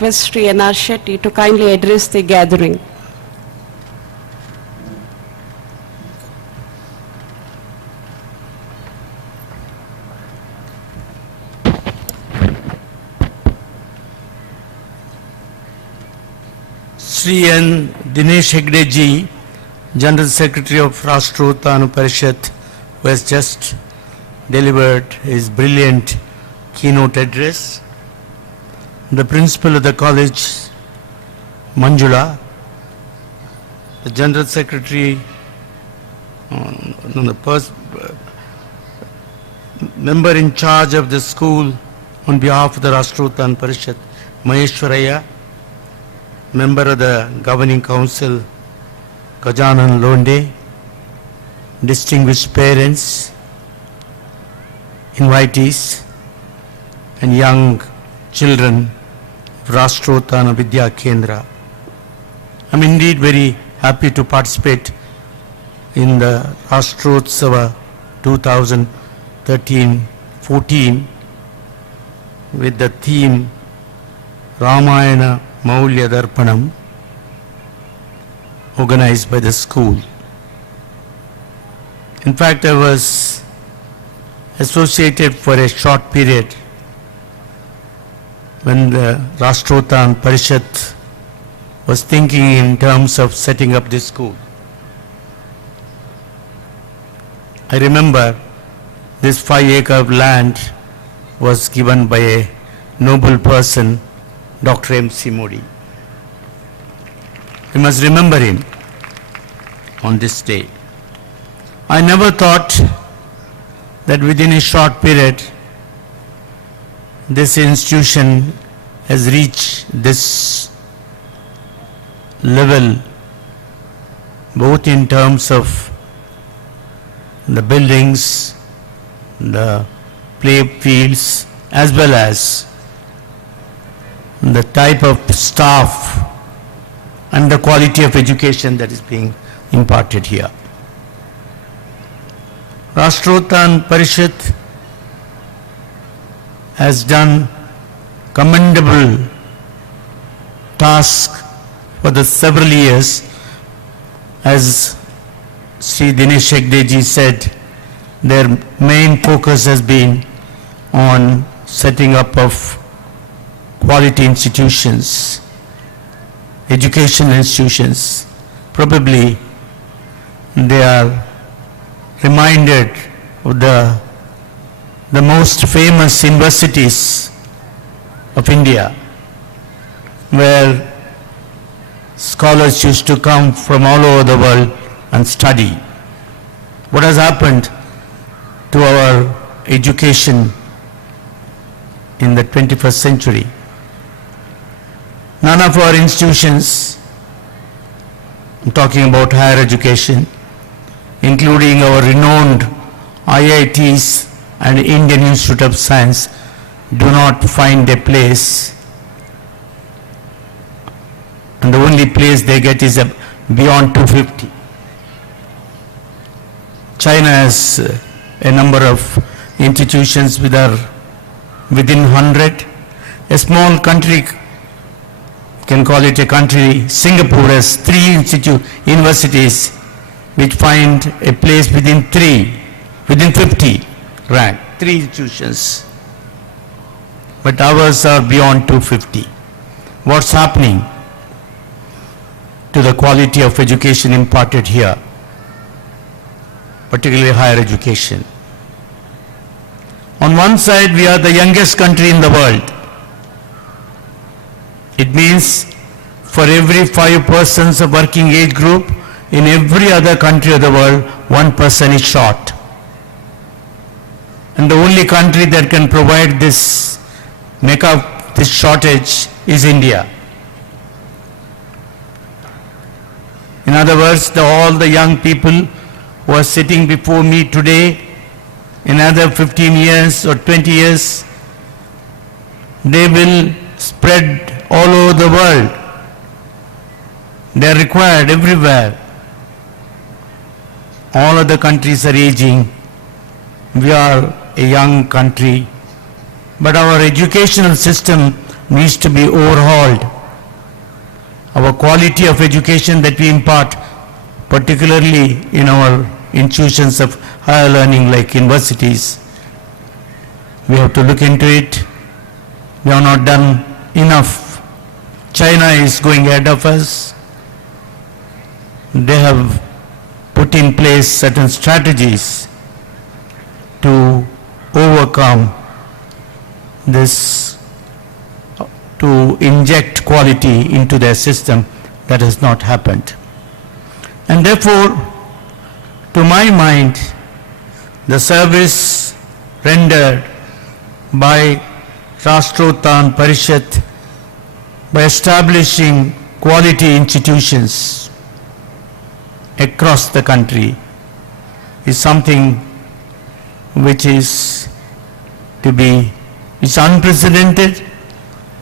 request Sri N.R. Shetty to kindly address the gathering. Sri N. Dinesh Hegde ji, General Secretary of Rashtrotsava2013, who has just delivered his brilliant keynote address. The Principal of the College, Manjula, the General Secretary, member in charge of the school on behalf of the Rashtrotsava2013, Maheshwaraya, member of the Governing Council, Gajanan Londe, distinguished parents, invitees, and young children of Rashtrotsava Vidya Kendra. I'm indeed very happy to participate in the Rashtrotsava 2013-14 with the theme Ramayana Maulya Darpanam, organized by the school. In fact, I was associated for a short period when the Rashtrotsava2013 was thinking in terms of setting up this school. I remember this 5 acre of land was given by a noble person, Dr. M.C. Modi. You must remember him on this day. I never thought that within a short period this institution has reached this level, both in terms of the buildings, the play fields, as well as the type of staff and the quality of education that is being imparted here. Rashtrotsava2013 has done commendable task for the several years. As Sri Dinesh Hegde ji said, their main focus has been on setting up of quality institutions, educational institutions. Probably they are reminded of the most famous universities of India, where scholars used to come from all over the world and study. What has happened to our education in the 21st century? None of our institutions, I'm talking about higher education, including our renowned IITs and Indian Institute of Science, do not find a place, and the only place they get is beyond 250. China has a number of institutions within 100. A small country, you can call it a country, Singapore has 3 universities which find a place within 50 rank, 3 institutions. But ours are beyond 250. What's happening to the quality of education imparted here, particularly higher education? On one side, we are the youngest country in the world. It means for every 5 persons of working age group, in every other country of the world, 1 person is short. And the only country that can provide this, make up this shortage, is India. In other words, all the young people who are sitting before me today, in another 15 years or 20 years, they will spread all over the world. They are required everywhere. All other countries are aging. We are a young country, but our educational system needs to be overhauled. Our quality of education that we impart, particularly in our institutions of higher learning like universities, we have to look into it. We have not done enough. China is going ahead of us. They have put in place certain strategies to overcome this, to inject quality into their system. That has not happened. And therefore, to my mind, the service rendered by Rashtrotsava2013 by establishing quality institutions across the country is something which is to be, it's unprecedented,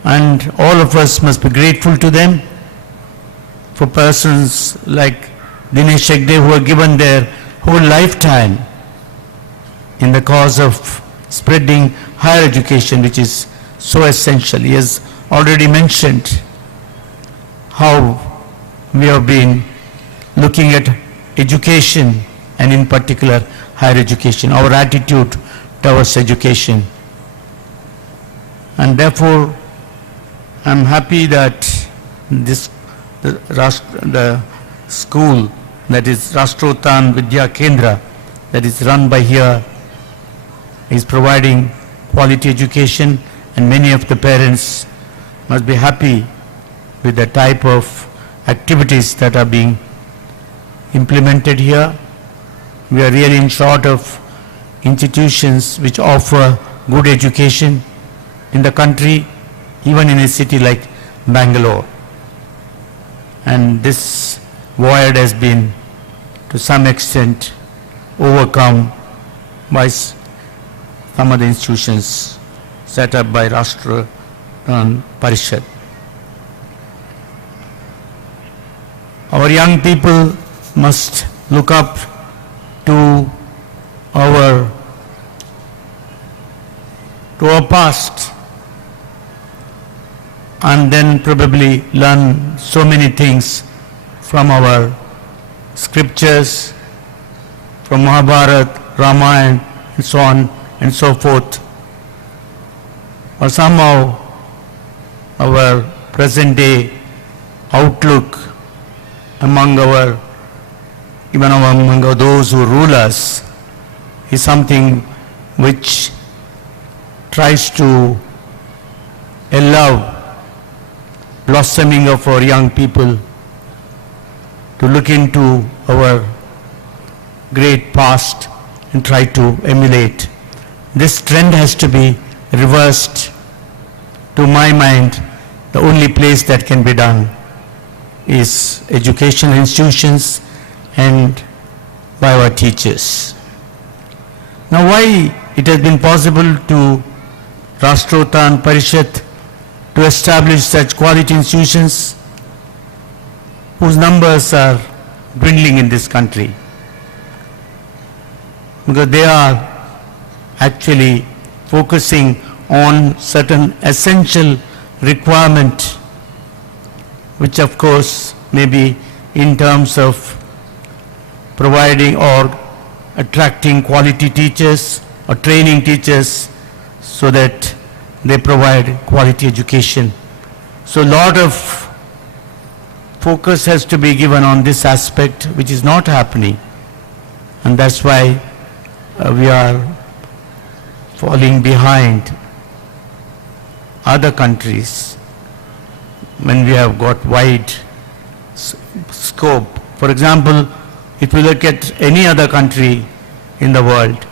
and all of us must be grateful to them for persons like Dinesh Hegde who have given their whole lifetime in the cause of spreading higher education, which is so essential. He has already mentioned how we have been looking at education, and in particular higher education, our attitude towards education. And therefore, I am happy that the school, that is Rashtrotsava2013, that is run by here, is providing quality education, and many of the parents must be happy with the type of activities that are being implemented here. We are really in short of institutions which offer good education in the country, even in a city like Bangalore. And this void has been to some extent overcome by some of the institutions set up by Rashtrotsava2013. Our young people must look up to our past, and then probably learn so many things from our scriptures, from Mahabharata, Ramayana, and so on and so forth. Or somehow our present day outlook among those who rule us is something which tries to allow blossoming of our young people to look into our great past and try to emulate. This trend has to be reversed. To my mind, the only place that can be done is educational institutions and by our teachers. Now, why it has been possible to Rashtrotsava2013 to establish such quality institutions whose numbers are dwindling in this country? Because they are actually focusing on certain essential requirement, which of course may be in terms of providing or attracting quality teachers or training teachers so that they provide quality education. So a lot of focus has to be given on this aspect, which is not happening, and that's why we are falling behind other countries when we have got wide scope. For example, if you look at any other country in the world,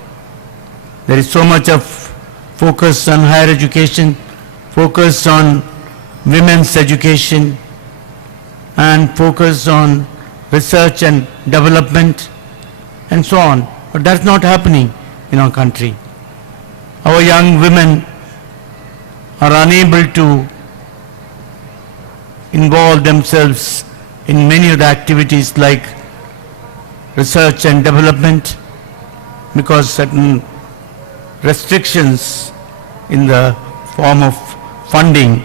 there is so much of focus on higher education, focus on women's education, and focus on research and development, and so on. But that's not happening in our country. Our young women are unable to involve themselves in many of the activities like research and development because certain restrictions in the form of funding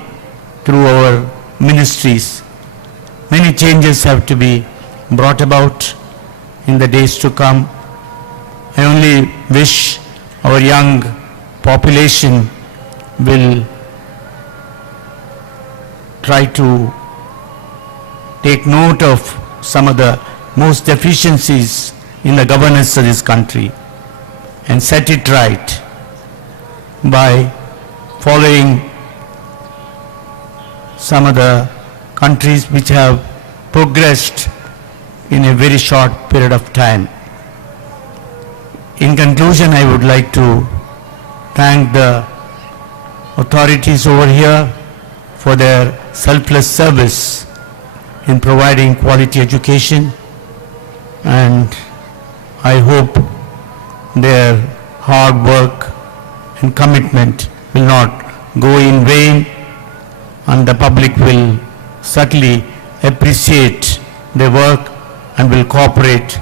through our ministries. Many changes have to be brought about in the days to come. I only wish our young population will try to take note of some of the most deficiencies in the governance of this country and set it right by following some of the countries which have progressed in a very short period of time. In conclusion, I would like to thank the authorities over here for their selfless service in providing quality education, and I hope their hard work and commitment will not go in vain, and the public will certainly appreciate their work and will cooperate.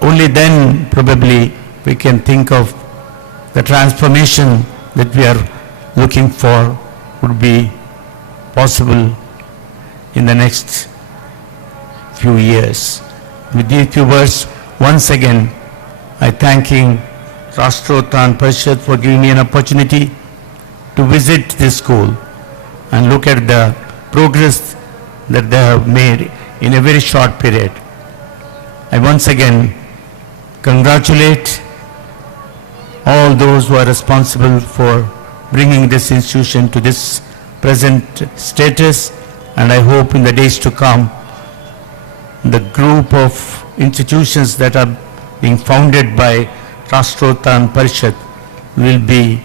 Only then probably we can think of the transformation that we are looking for would be possible in the next few years. With these few words, once again, I thanking Rashtrotsava2013 for giving me an opportunity to visit this school and look at the progress that they have made in a very short period. I once again congratulate all those who are responsible for bringing this institution to this present status, and I hope in the days to come the group of institutions that are being founded by Rashtrotsava2013 will be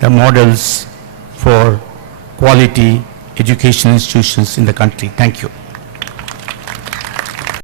the models for quality education institutions in the country. Thank you.